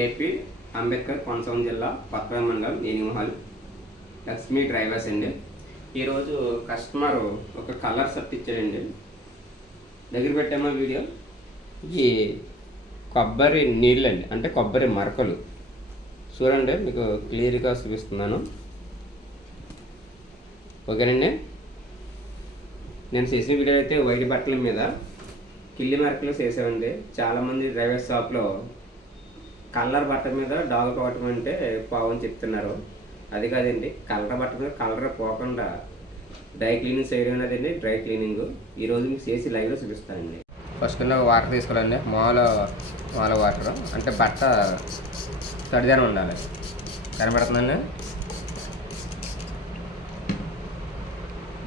AP Ambedkar Konaseema జిల్లా కొత్తపేట మండలం నేనిమహాల్. Lakshmi drivers అండి. ఈరోజు కస్టమర్ ఒక కలర్ షర్ట్ ఇచ్చాడండి. దగ్గర పెట్టామా వీడియో? ఈ కొబ్బరి నీళ్ళు అండి అంటే కొబ్బరి మరకలు. చూడండి మీకు క్లియర్గా చూపిస్తున్నాను. ఓకేనండి. నేను చేసిన వీడియో అయితే వైట్ బట్టల మీద. కిల్లి మరకలు చేసామండి చాలామంది డ్రైవర్ షాప్లో కలర్ బట్ట మీద డాగ్ పోవటం అంటే పోవని చెప్తున్నారు. అది కాదండి కలర్ బట్ట మీద కలర్ పోకుండా డ్రై క్లీనింగ్ చేయడం అనేదండి డ్రై క్లీనింగ్. ఈరోజు మీకు చేసి లైవ్లో చూపిస్తానండి. ఫస్ట్ కింద వాటర్ తీసుకోవాలండి మామూలు మామూలు వాటర్. అంటే బట్ట తడిదానం ఉండాలి. కనబడుతుందండి?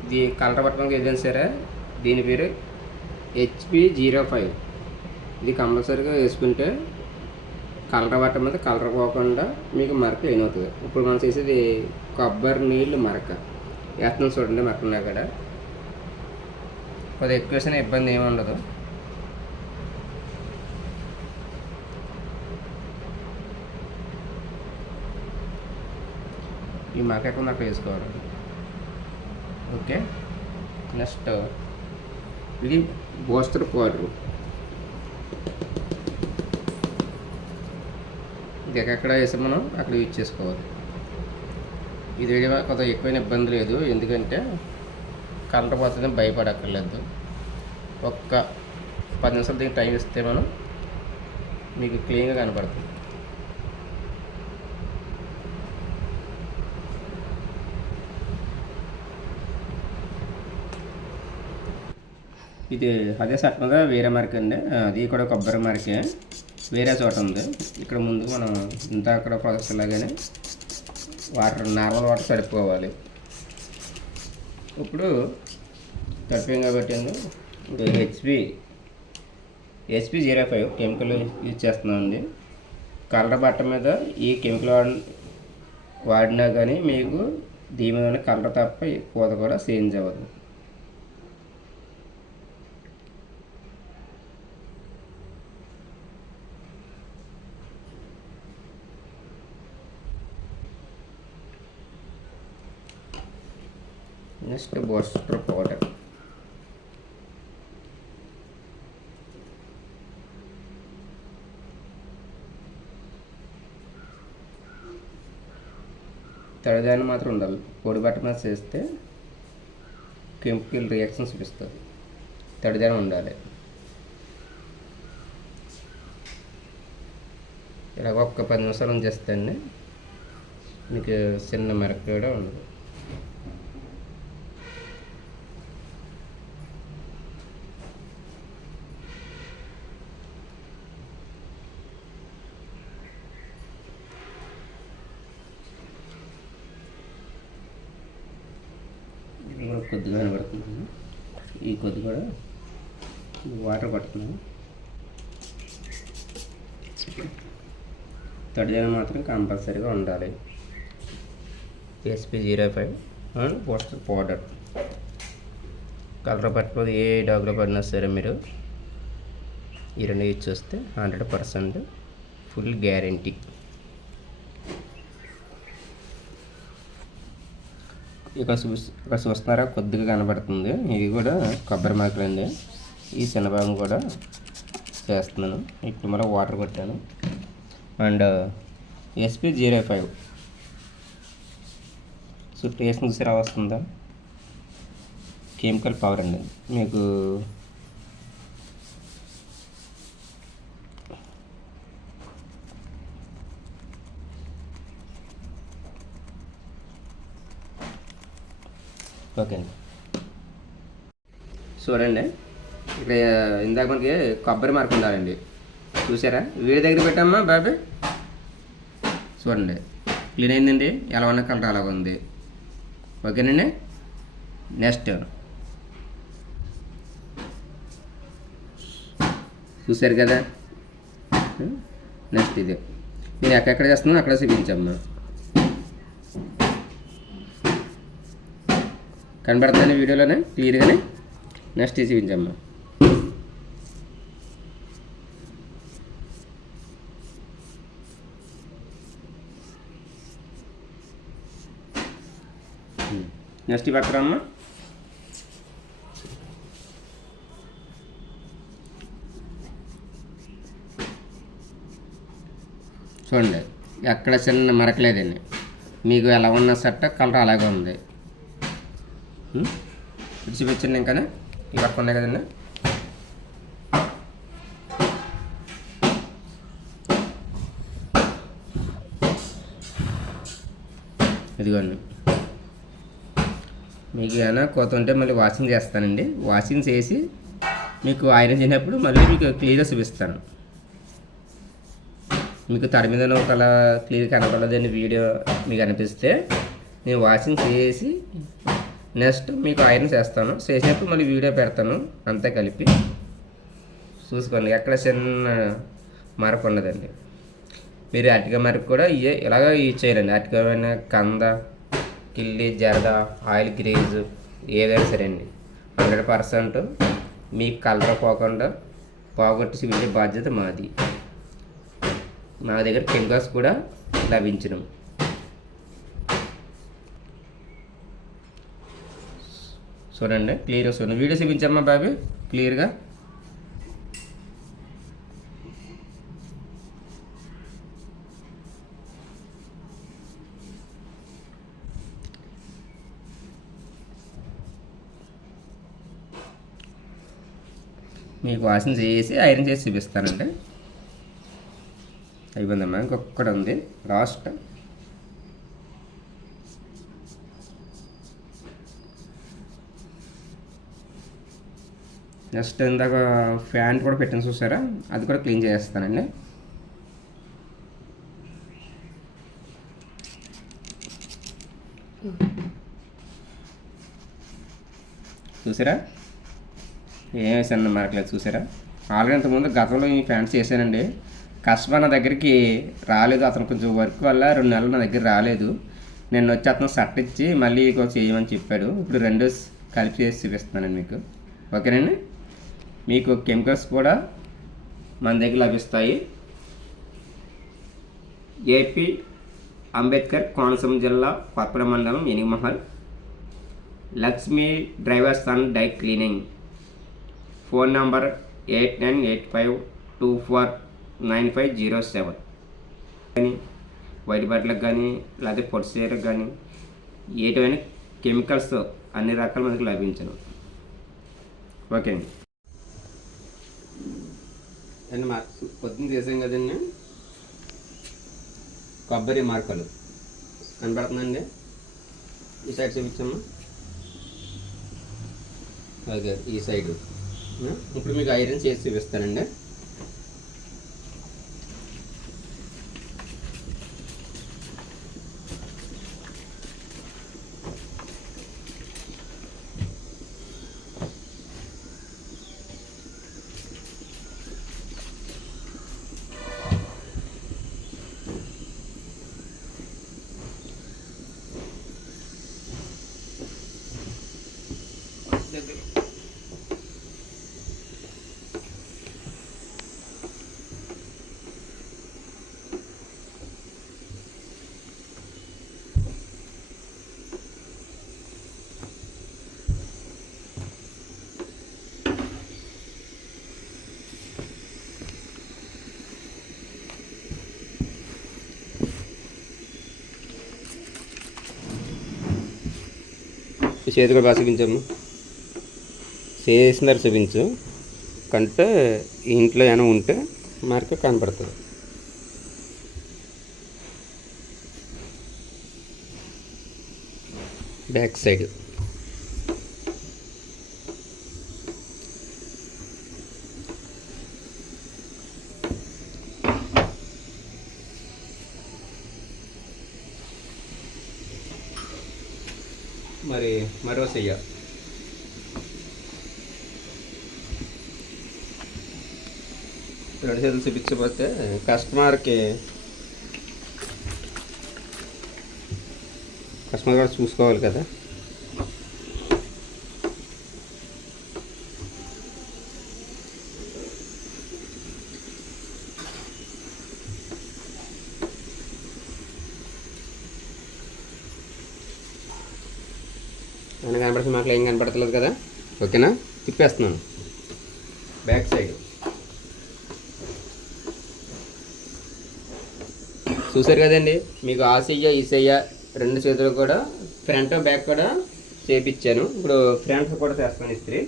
ఇది కలర్ పట్టడానికి ఏదైనా సరే దీని పేరు హెచ్పి జీరో ఫైవ్ ఇది కంపల్సరీగా వేసుకుంటే కలర్ పట్టడం మీద కలర్ పోకుండా మీకు మరక క్లీన్ అవుతుంది. ఇప్పుడు మనం చేసేది కొబ్బరి నీళ్ళు మరక. వేస్తున్నాం చూడండి మరకన్నా అక్కడ. కొద్దిగా ఎక్కువ వేసిన ఇబ్బంది ఏమి ఉండదు. ఈ మరక ఎక్కడ మరక వేసుకోవాలి? ఓకే. నెక్స్ట్ ఇది బోస్టర్ పౌడరు. ఇది ఎక్కడ వేసి మనం? అక్కడ యూజ్ చేసుకోవాలి. ఇది వేయడం కొంత ఎక్కువైన ఇబ్బంది లేదు. ఎందుకంటే కరెంట్ పోతుంది భయపడక్కర్లేదు. ఒక్క పది నిమిషాలు దీనికి టైం ఇస్తే మనం మీకు క్లీన్గా కనపడుతుంది. ఇది అదే సట్మగా వేరే మార్క్ అండి అది కూడా కొబ్బరి మార్కే వేరే చోట ఉంది. ఇక్కడ ముందు మనం ఇంత అక్కడ ప్రాసెస్ లాగానే వాటర్ నార్మల్ వాటర్ తడుపుకోవాలి ఇప్పుడు తడిపాం కాబట్టి HP HP zero five chemical use చేస్తున్నామండి కలర్ బట్ట మీద ఈ కెమికల్ వాడి వాడినా కానీ మీకు దీని మీద కలర్ తప్ప పూత కూడా చేంజ్ అవ్వదు. నెక్స్ట్ బోస్టర్ పౌడర్ తడిదాన్ని మాత్రం ఉండాలి. పొడి బట్ట మీద చేస్తే కెమికల్ రియాక్షన్ చూపిస్తుంది. తడిదాని ఉండాలి. ఇలాగ ఒక్క పది నిమిషాలు చేస్తే మీకు చిన్న మెరక కూడా ఉండదు ఇది కూడా కొద్దిగా కనబడుతుంది ఈ కొద్ది కూడా వాటర్ పడుతున్నాను తడిదనం మాత్రం కంపల్సరీగా ఉండాలి. SP zero five and poster powder colour పట్టుకోదు ఏ డాగ్లో పడినా సరే మీరు ఈ రెండు యూజ్ చేస్తే హండ్రెడ్ పర్సెంట్ ఫుల్ గ్యారంటీ ఇక్కడ చూ ఇక్కడ చూస్తున్నారా? కొద్దిగా కనబడుతుంది. ఇది కూడా కొబ్బరి మాకలండి ఈ శనభాగం కూడా చేస్తున్నాను. ఇప్పుడు మళ్ళీ వాటర్ కొట్టాను. And SP zero five so taste చూసి ఎలా వస్తుందా కెమికల్ పవర్ అండి. మీకు ఓకే అండి. చూడండి ఇక్కడ ఇందాక మనకి కొబ్బరి మార్పు ఉండాలండి. చూసారా? వీడి దగ్గర పెట్టామా బాబీ. చూడండి. క్లీన్ అయిందండి. ఎలా ఉన్న కలర్ అలాగ ఉంది. ఓకేనండి? నెక్స్ట్ చూసారు కదా? నెక్స్ట్ ఇది. నేను ఎక్కడెక్కడ చేస్తున్నాను అక్కడ చూపించమ్మా. కనబడుతుంది వీడియోలోనే? క్లియర్గానే నెక్స్ట్ చూపించమ్మా. నెక్స్ట్ పక్కరమ్మా చూడండి ఎక్కడ చిన్న మరకలేదండి మీకు ఎలా ఉన్న సెట్ కలర్ అలాగే ఉంది. చూపించండి ఇంకా ఇవి పక్క ఉన్నాయి కదండి ఇదిగోండి మీకు ఏమైనా కోత ఉంటే మళ్ళీ వాషింగ్ చేస్తానండి. వాషింగ్ చేసి మీకు ఐరన్ చేసినప్పుడు మళ్ళీ మీకు క్లియర్గా చూపిస్తాను. మీకు తడి మీద ఒకలా క్లియర్ కనపడదని వీడియో మీకు అనిపిస్తే నేను వాషింగ్ చేసి నెక్స్ట్ మీకు ఐరన్ చేస్తాను. చేసినప్పుడు మళ్ళీ వీడియో పెడతాను. అంతా కలిపి చూసుకోండి. ఎక్కడ చిన్న మరక ఉండదండి. మీరు అటుక మరకు కూడా ఇలాగ యూజ్ చేయాలండి అటుకమైన కంద కిల్లి జరద ఆయిల్ గ్రీజ్ ఏదైనా సరే అండి హండ్రెడ్ పర్సెంట్ మీకు కలర్ పోకుండా పోగొట్టి చూపించే బాధ్యత మాది. మా దగ్గర కెమికల్స్ కూడా లభించడం. చూడండి క్లియర్గా చూడండి వీడియో చూపించమ్మా బాబీ క్లియర్గా. మీకు వాషింగ్ చేసి ఐరన్ చేసి చూపిస్తానండి. అయిపోయిందమ్మా ఇంకొక్కడ ఉంది. లాస్ట్ నెక్స్ట్ ఇందాక ఫ్యాన్ కూడా పెట్టాను చూసారా? అది కూడా క్లీన్ చేస్తానండి. చూసారా? ఏం వేసాను మార్కలేదు చూసారా? ఆల్రెడీ ఇంతకుముందు గతంలో ఈ ఫ్యాన్స్ చేశానండి. కస్టమర్ నా దగ్గరికి రాలేదు. అతను కొంచెం వర్క్ వల్ల రెండు నెలలు నా దగ్గర రాలేదు. నేను వచ్చి అతను షర్ట్ ఇచ్చి మళ్ళీ కొంచెం చేయమని చెప్పాడు. ఇప్పుడు రెండు కలిపి చేసి చూపిస్తున్నానండి మీకు. ఓకేనండి? మీకు కెమికల్స్ కూడా మన దగ్గర లభిస్తాయి. ఏపీ అంబేద్కర్ కోనసీమ జిల్లా కొత్తపేట మండలం ఎనిమహల్ Lakshmi drivers and dye cleaning. Phone number eight nine eight five two four nine five zero seven. కానీ వైట్ బట్టలకు కానీ లేకపోతే పొడి చీరకు కానీ ఏటైనా కెమికల్స్ అన్ని రకాల మనకి లభించను. ఓకే అండి. అండి మా పొద్దున్న చేసాం కదండి కొబ్బరి మార్కలు. కనపడుతుందండి? ఈ సైడ్ చూపించమ్మా. ఓకే ఈ సైడ్. ఇప్పుడు మీకు ఐరన్ చేసి చూపిస్తానండి ఈ చేతి కూడా బాగా చూపించమ్మ. చేసినారు చూపించు. కంటే ఇంట్లో ఏమైనా ఉంటే మనకి కనపడుతుంది. Back side. మరి మరో చెయ్య రెండు చేతులు చూపించకపోతే కస్టమర్కి కస్టమర్ కూడా చూసుకోవాలి కదా. ఏమైనా కనపడుతుంది మాకు ఏం కనపడతలేదు కదా. ఓకేనా? తిప్పేస్తున్నాను. Back side. చూసారు కదండి? మీకు ఆ చెయ్య ఈ రెండు చేతులు కూడా ఫ్రంట్ బ్యాక్ కూడా చేపించాను. ఇప్పుడు ఫ్రంట్ కూడా చేస్తాను ఇస్త్రీ.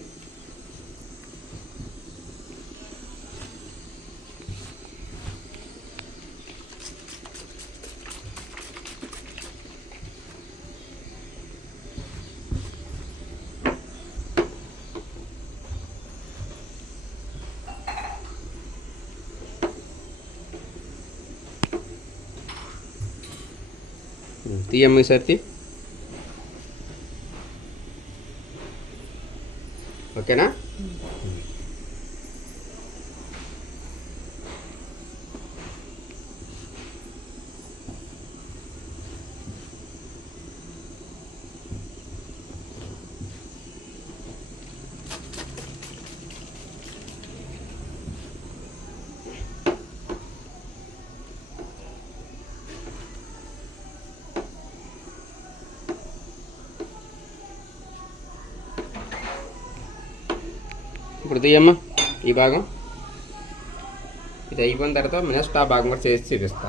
తీయమ్మ ఈసారి తీ. ఓకేనా? ఇప్పుడు తీయమ్మ ఈ భాగం. ఇది అయిపోయిన తర్వాత నెక్స్ట్ ఆ భాగం కూడా చేసి చూపిస్తా.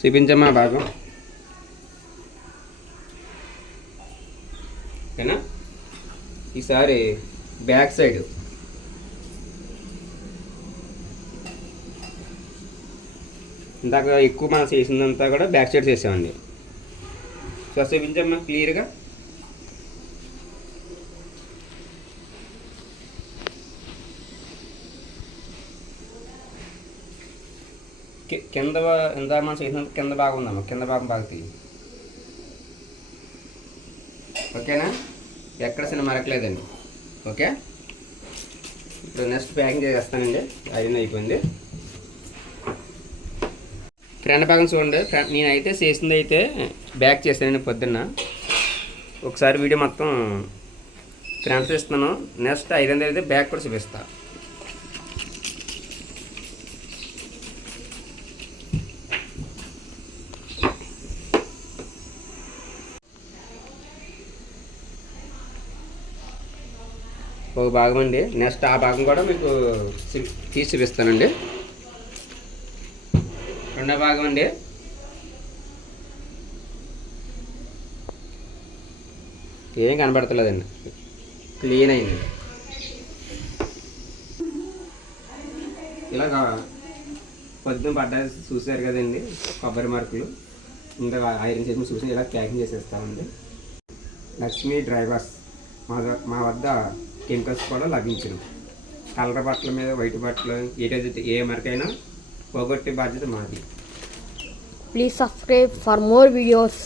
చూపించమ్మా భాగం ఓకేనా ఈసారి బ్యాక్ సైడ్. ఇందాక ఎక్కువ మనం చేసిందంతా కూడా బ్యాక్ సైడ్ చేసామండి సో చూపించమ్మా క్లియర్గా? కింద భా- ఇందాక మనం చేసినంత కింద భాగం ఉందమ్మా కింద భాగం బాగా తీయి. ఓకేనా? ఎక్కడ చిన్న మరకలేదండి. ఓకే? ఇప్పుడు నెక్స్ట్ ప్యాకింగ్ చేసేస్తానండి. అయిన అయిపోయింది. ఫ్రంట్ భాగం చూడండి. ఫ్రంట్ నేనైతే చేసింది అయితే బ్యాక్ చేశానండి పొద్దున్న. ఒకసారి వీడియో మొత్తం ఫ్రంట్ ఇస్తున్నాను నెక్స్ట్ ఐరన్ అయితే బ్యాక్ కూడా చూపిస్తాను ఒక భాగం అండి. నెక్స్ట్ ఆ భాగం కూడా మీకు తీసి చూపిస్తానండి. రెండో భాగం అండి. ఏం కనబడతలేదండి. క్లీన్ అయింది. ఇలాగా పొద్దున పడ్డా చూసారు కదండి కొబ్బరి మార్కులు. ఇంకా ఐరన్ చేసి చూసి ఇలా ప్యాకింగ్ చేసేస్తామండి. లక్ష్మీ డ్రైవర్స్ మా మా వద్ద కెమికల్స్ కూడా లభించను. కలర్ బట్టల మీద వైట్ బట్టలు ఏదైతే ఏ మరకైనా పోగొట్టే బాధ్యత మాది. Please subscribe for more videos